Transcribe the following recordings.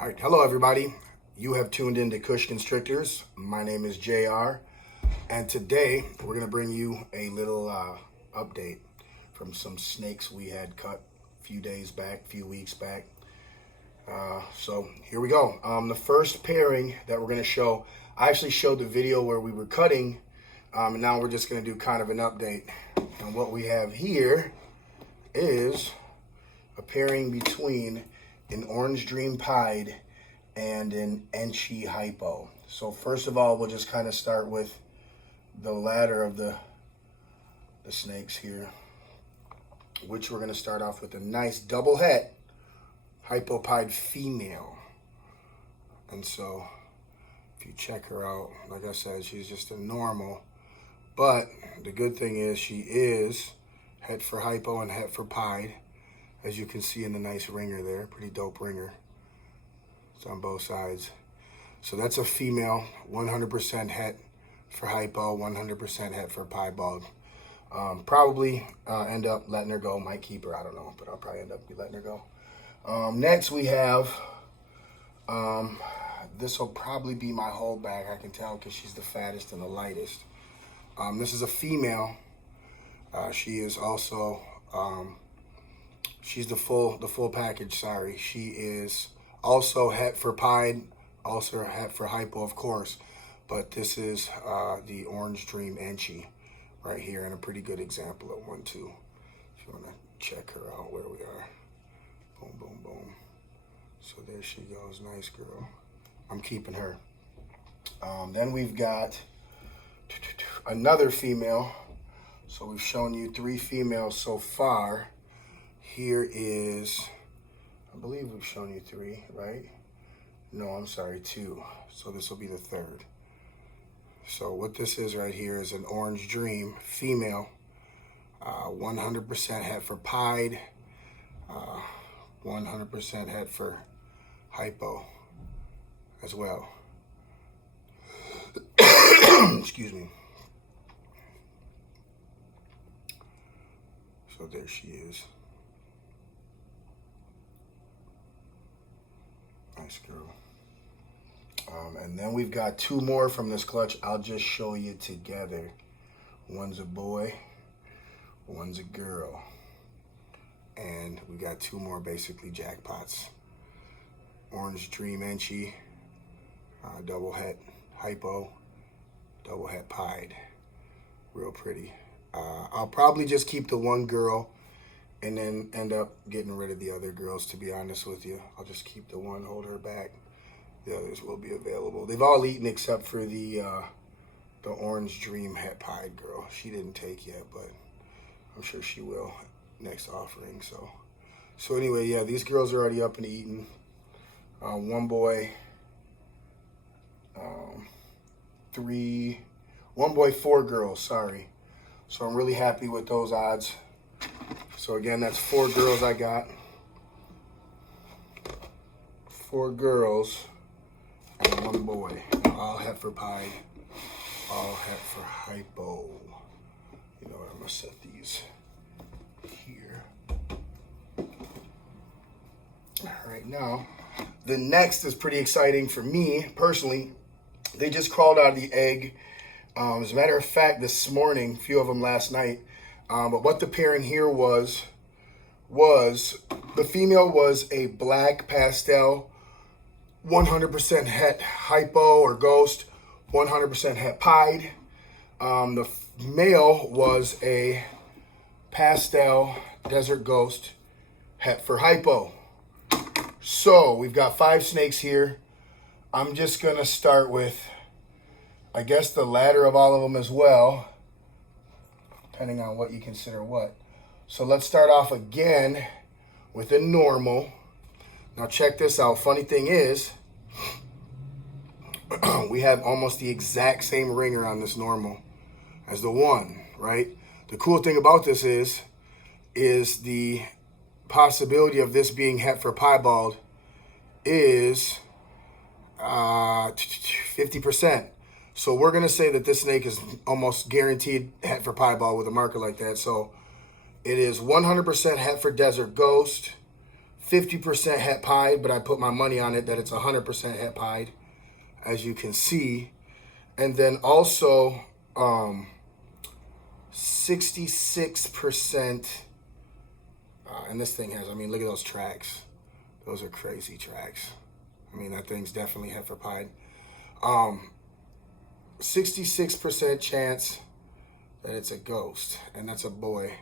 All right, hello everybody. You have tuned into Kush Constrictors. My name is JR, and today we're gonna bring you a little update from some snakes we had cut a few weeks back. So here we go. The first pairing that we're gonna show, I actually showed the video where we were cutting, and now we're just gonna do kind of an update. And what we have here is a pairing between an Orange Dream Pied and an Enchi Hypo. So first of all, we'll just kind of start with the ladder of the snakes here, which we're going to start off with a nice double het Hypo Pied female. And so if you check her out, like I said, she's just a normal, but the good thing is she is het for Hypo and het for Pied. As you can see in the nice ringer there, pretty dope ringer. It's on both sides. So that's a female, 100% het for Hypo, 100% het for Piebald. Probably end up letting her go, might keep her, I don't know, but I'll probably end up letting her go. Next we have, this will probably be my holdback, I can tell, because she's the fattest and the lightest. This is a female. She is also, she's the full package, sorry. She is also het for Pied, also het for Hypo, of course. But this is the Orange Dream Enchi right here, and a pretty good example of one too. If you want to check her out where we are. Boom, boom, boom. So there she goes, nice girl. I'm keeping her. Then we've got another female. So we've shown you 3 females so far. Here is, I believe we've shown you 3, right? No, I'm sorry, 2. So this will be the 3rd. So what this is right here is an Orange Dream female, 100% het for Pied, 100% het for Hypo as well. Excuse me. So there she is. Nice girl. And then we've got 2 more from this clutch. I'll just show you together. One's a boy, one's a girl. And we got 2 more basically jackpots. Orange Dream Enchi, double het Hypo, double het Pied. Real pretty. I'll probably just keep the one girl and then end up getting rid of the other girls, to be honest with you. I'll just keep the one, hold her back. The others will be available. They've all eaten except for the Orange Dream Het Pied girl. She didn't take yet, but I'm sure she will next offering. So anyway, yeah, these girls are already up and eating. One boy, 4 girls, sorry. So I'm really happy with those odds. So again, that's 4 girls I got. 4 girls and 1 boy. All het for Pied, all het for Hypo. You know what, I'm gonna set these here. All right, now, the next is pretty exciting for me, personally. They just crawled out of the egg. As a matter of fact, this morning, a few of them last night. But what the pairing here was the female was a black pastel, 100% het Hypo or Ghost, 100% het Pied. The male was a pastel Desert Ghost, het for Hypo. So we've got 5 snakes here. I'm just gonna start with, I guess, the ladder of all of them as well, depending on what you consider what. So let's start off again with a normal. Now check this out. Funny thing is, we have almost the exact same ringer on this normal as the one, right? The cool thing about this is the possibility of this being het for Piebald is 50%. So we're going to say that this snake is almost guaranteed het for Piebald with a marker like that. So it is 100% het for Desert Ghost, 50% het pied, but I put my money on it that it's 100% het pied, as you can see. And then also 66%, and this thing has, I mean, look at those tracks. Those are crazy tracks. I mean, that thing's definitely heifer pied. 66% chance that it's a ghost, and that's a boy.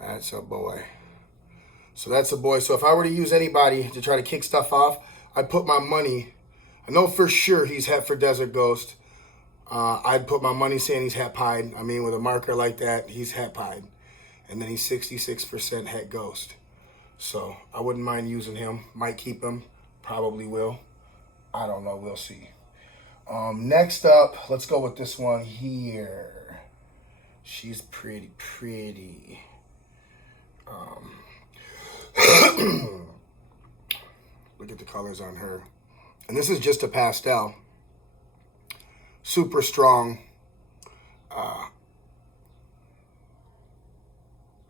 That's a boy. So that's a boy. So if I were to use anybody to try to kick stuff off, I'd put my money. I know for sure he's het for Desert Ghost. I'd put my money saying he's het pied. I mean, with a marker like that, he's het pied. And then he's 66% het ghost. So I wouldn't mind using him. Might keep him. Probably will. I don't know. We'll see. Next up, let's go with this one here. She's pretty. Look at the colors on her. And this is just a pastel. Super strong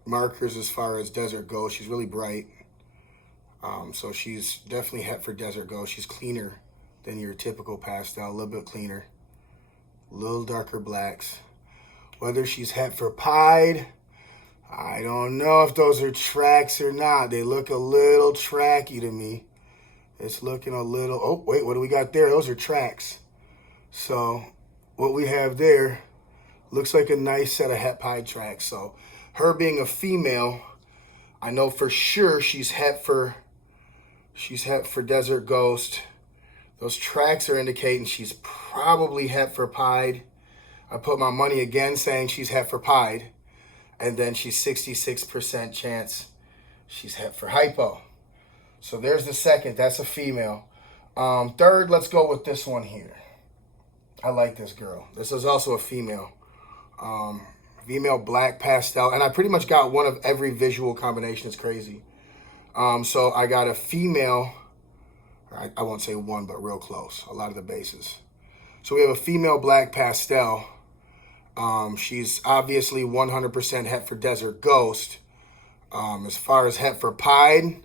markers as far as desert goes. She's really bright. So she's definitely het for desert goes. She's cleaner than your typical pastel. A little bit cleaner. A little darker blacks. Whether she's het for pied, I don't know if those are tracks or not. They look a little tracky to me. It's looking a little... Oh, wait, what do we got there? Those are tracks. So what we have there looks like a nice set of het pied tracks. So her being a female, I know for sure she's het for Desert Ghost. Those tracks are indicating she's probably het for pied. I put my money again saying she's het for pied. And then she's 66% chance she's het for hypo. So there's the second. That's a female. Third, let's go with this one here. I like this girl. This is also a female. Female black pastel. And I pretty much got one of every visual combination. It's crazy. So I got a female. I won't say one, but real close. A lot of the bases. So we have a female black pastel. She's obviously 100% het for Desert Ghost. As far as het for pied,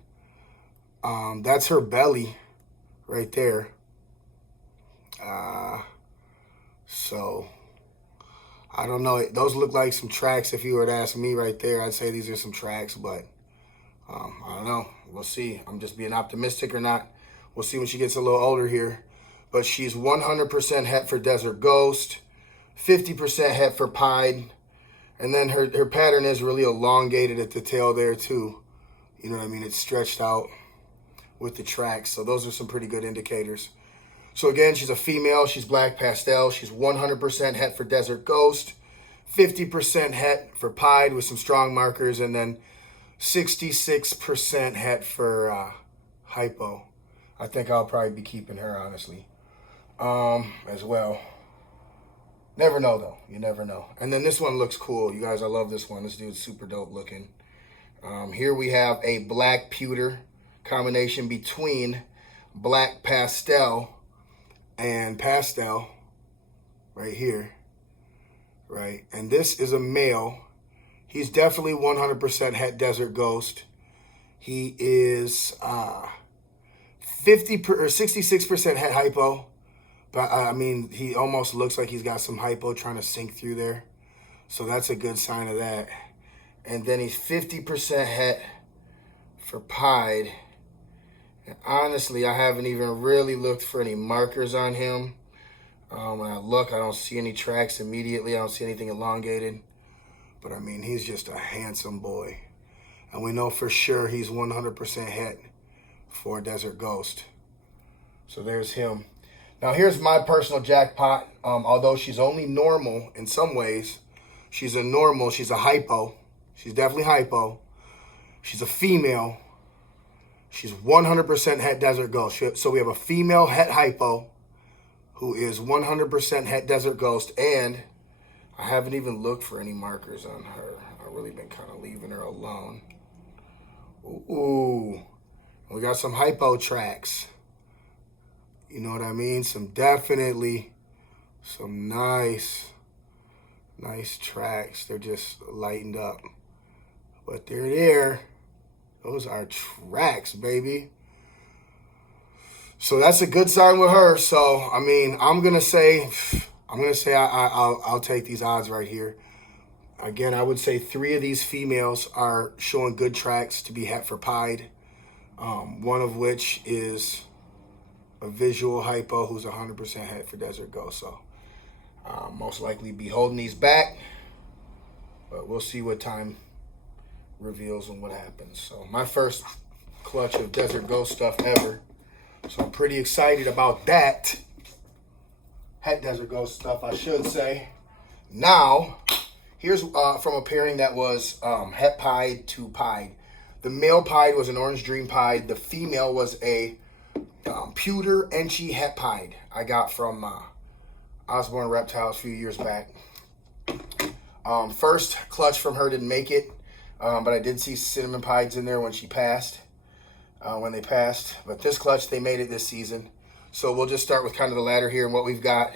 that's her belly right there. So I don't know. Those look like some tracks. If you were to ask me right there, I'd say these are some tracks, but I don't know. We'll see. I'm just being optimistic or not. We'll see when she gets a little older here. But she's 100% het for Desert Ghost, 50% het for pied, and then her pattern is really elongated at the tail there too. You know what I mean? It's stretched out with the tracks. So those are some pretty good indicators. So again, she's a female. She's black pastel. She's 100% het for Desert Ghost, 50% het for pied with some strong markers, and then 66% het for hypo. I think I'll probably be keeping her, honestly, as well. Never know, though. You never know. And then this one looks cool. You guys, I love this one. This dude's super dope looking. Here we have a black pewter combination between black pastel and pastel right here, right? And this is a male. He's definitely 100% het Desert Ghost. He is 66% het hypo. But, I mean, he almost looks like he's got some hypo trying to sink through there. So that's a good sign of that. And then he's 50% het for pied. And honestly, I haven't even really looked for any markers on him. When I look, I don't see any tracks immediately. I don't see anything elongated. But, I mean, he's just a handsome boy. And we know for sure he's 100% het for Desert Ghost. So there's him. Now, here's my personal jackpot. Although she's only normal in some ways, she's a normal. She's a hypo. She's definitely hypo. She's a female. She's 100% het Desert Ghost. So we have a female het hypo who is 100% het Desert Ghost. And I haven't even looked for any markers on her. I've really been kind of leaving her alone. Ooh. We got some hypo tracks. You know what I mean? Some nice tracks. They're just lightened up. But they're there. Those are tracks, baby. So that's a good sign with her. So, I mean, I'm gonna say I'll take these odds right here. Again, I would say 3 of these females are showing good tracks to be het for pied. One of which is a visual hypo who's 100% het for Desert Ghost. So most likely be holding these back, but we'll see what time reveals and what happens. So my first clutch of Desert Ghost stuff ever. So I'm pretty excited about that. Het Desert Ghost stuff, I should say. Now, here's from a pairing that was het pied to pied. The male pied was an Orange Dream pied. The female was a Pewter Enchy het pied I got from Osborne Reptiles a few years back. First clutch from her didn't make it, but I did see cinnamon pieds in there when she passed, when they passed. But this clutch, they made it this season. So we'll just start with kind of the ladder here. And what we've got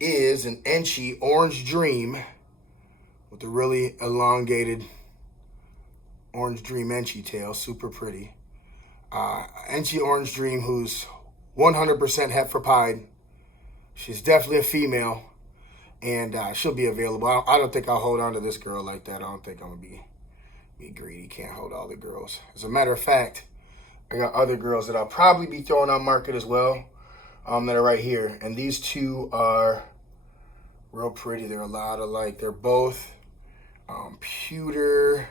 is an Enchy Orange Dream with a really elongated Orange Dream Enchy tail, super pretty. Enchy Orange Dream, who's 100% het for pied. She's definitely a female, and she'll be available. I don't think I'll hold on to this girl like that. I don't think I'm gonna be greedy. Can't hold all the girls. As a matter of fact, I got other girls that I'll probably be throwing on market as well, that are right here. And these two are real pretty. They're a lot alike. They're both pewter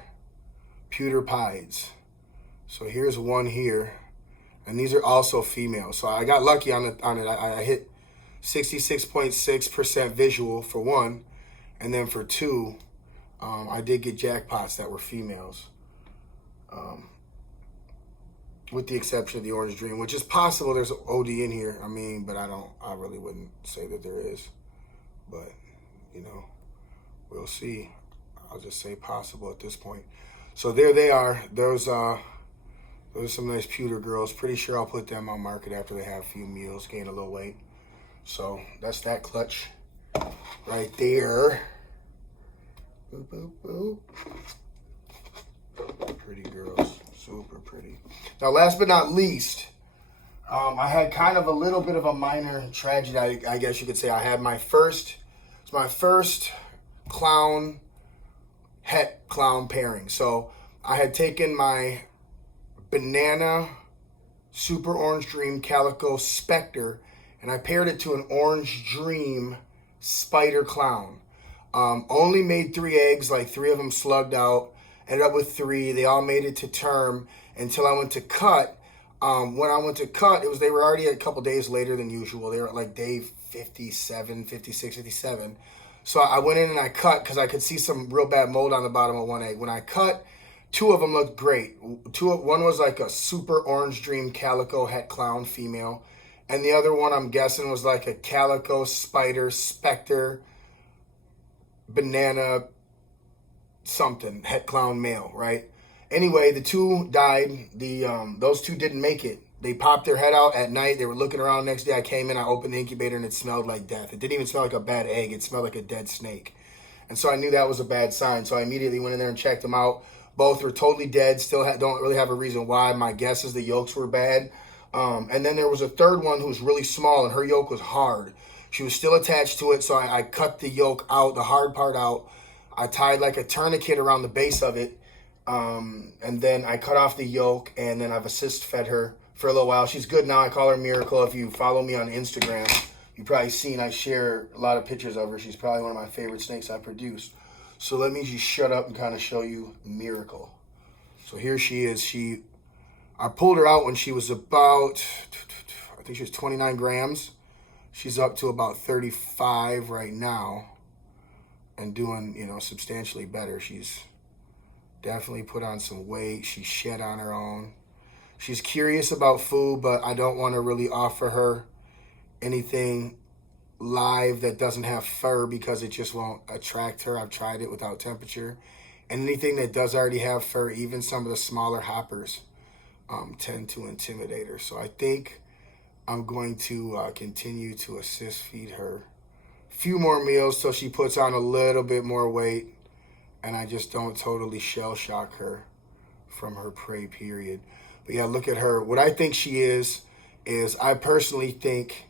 pieds. So here's one here, and these are also females. So I got lucky on it. I hit 66.6% visual for one, and then for two, I did get jackpots that were females, with the exception of the Orange Dream, which is possible there's an OD in here. I mean, but I really wouldn't say that there is, but you know, we'll see. I'll just say possible at this point. So there they are. Those are some nice pewter girls. Pretty sure I'll put them on market after they have a few meals, gain a little weight. So that's that clutch right there. Boop, boop, boop. Pretty girls, super pretty. Now, last but not least, I had kind of a little bit of a minor tragedy, I guess you could say. I had my first clown, het clown pairing. So I had taken my Banana Super Orange Dream Calico Spectre, and I paired it to an Orange Dream Spider Clown. Only made 3 eggs, like 3 of them slugged out. Ended up with 3. They all made it to term until I went to cut. When I went to cut, they were already a couple days later than usual. They were at like day 57, 56, 57. So I went in and I cut because I could see some real bad mold on the bottom of one egg. When I cut, 2 of them looked great. One was like a Super Orange Dream Calico Het Clown female. And the other one, I'm guessing, was like a Calico Spider Spectre Banana something Het Clown male, right? Anyway, the 2 died. Those 2 didn't make it. They popped their head out at night. They were looking around the next day. I came in, I opened the incubator, and it smelled like death. It didn't even smell like a bad egg. It smelled like a dead snake. And so I knew that was a bad sign. So I immediately went in there and checked them out. Both were totally dead. Still don't really have a reason why. My guess is the yolks were bad. And then there was a third one who was really small, and her yolk was hard. She was still attached to it, so I cut the yolk out, the hard part out. I tied like a tourniquet around the base of it, and then I cut off the yolk, and then I've assist fed her for a little while. She's good now. I call her Miracle. If you follow me on Instagram, you've probably seen I share a lot of pictures of her. She's probably one of my favorite snakes I produced. So let me just shut up and kind of show you Miracle. So here she is. I pulled her out when she was about, I think she was 29 grams. She's up to about 35 right now and doing, substantially better. She's definitely put on some weight. She shed on her own. She's curious about food, but I don't want to really offer her anything live that doesn't have fur because it just won't attract her. I've tried it without temperature. And anything that does already have fur, even some of the smaller hoppers, tend to intimidate her. So I think I'm going to continue to assist feed her a few more meals till she puts on a little bit more weight, and I just don't totally shell shock her from her prey period. But yeah, look at her. What I think she is I personally think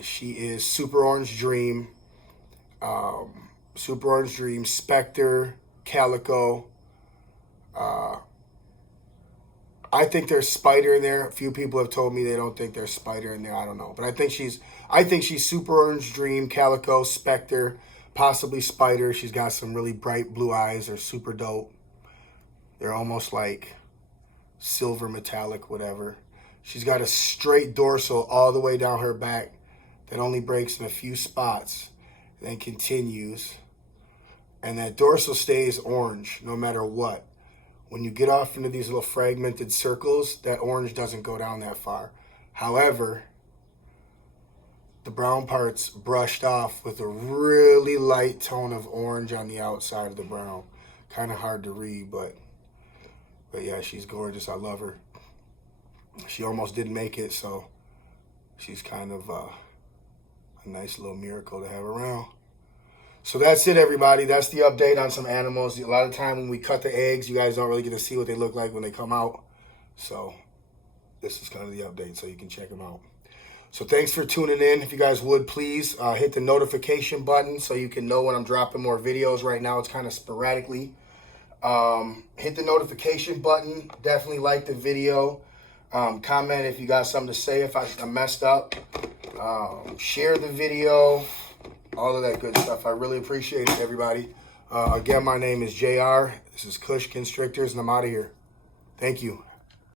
she is Super Orange Dream, Spectre, Calico. I think there's Spider in there. A few people have told me they don't think there's Spider in there. I don't know. But I think she's Super Orange Dream, Calico, Spectre, possibly Spider. She's got some really bright blue eyes. They're super dope. They're almost like silver metallic, whatever. She's got a straight dorsal all the way down her back that only breaks in a few spots, then continues. And that dorsal stays orange no matter what. When you get off into these little fragmented circles, that orange doesn't go down that far. However, the brown part's brushed off with a really light tone of orange on the outside of the brown. Kind of hard to read, but yeah, she's gorgeous. I love her. She almost didn't make it, so she's kind of a nice little miracle to have around. So that's it, everybody. That's the update on some animals. A lot of time when we cut the eggs, you guys don't really get to see what they look like when they come out. So this is kind of the update, so you can check them out. So thanks for tuning in. If you guys would, please hit the notification button so you can know when I'm dropping more videos. Right now, it's kind of sporadically. Hit the notification button. Definitely like the video. Comment if you got something to say if I messed up. Share the video. All of that good stuff. I really appreciate it, everybody. Again, my name is JR. This is Kush Constrictors, and I'm out of here. Thank you.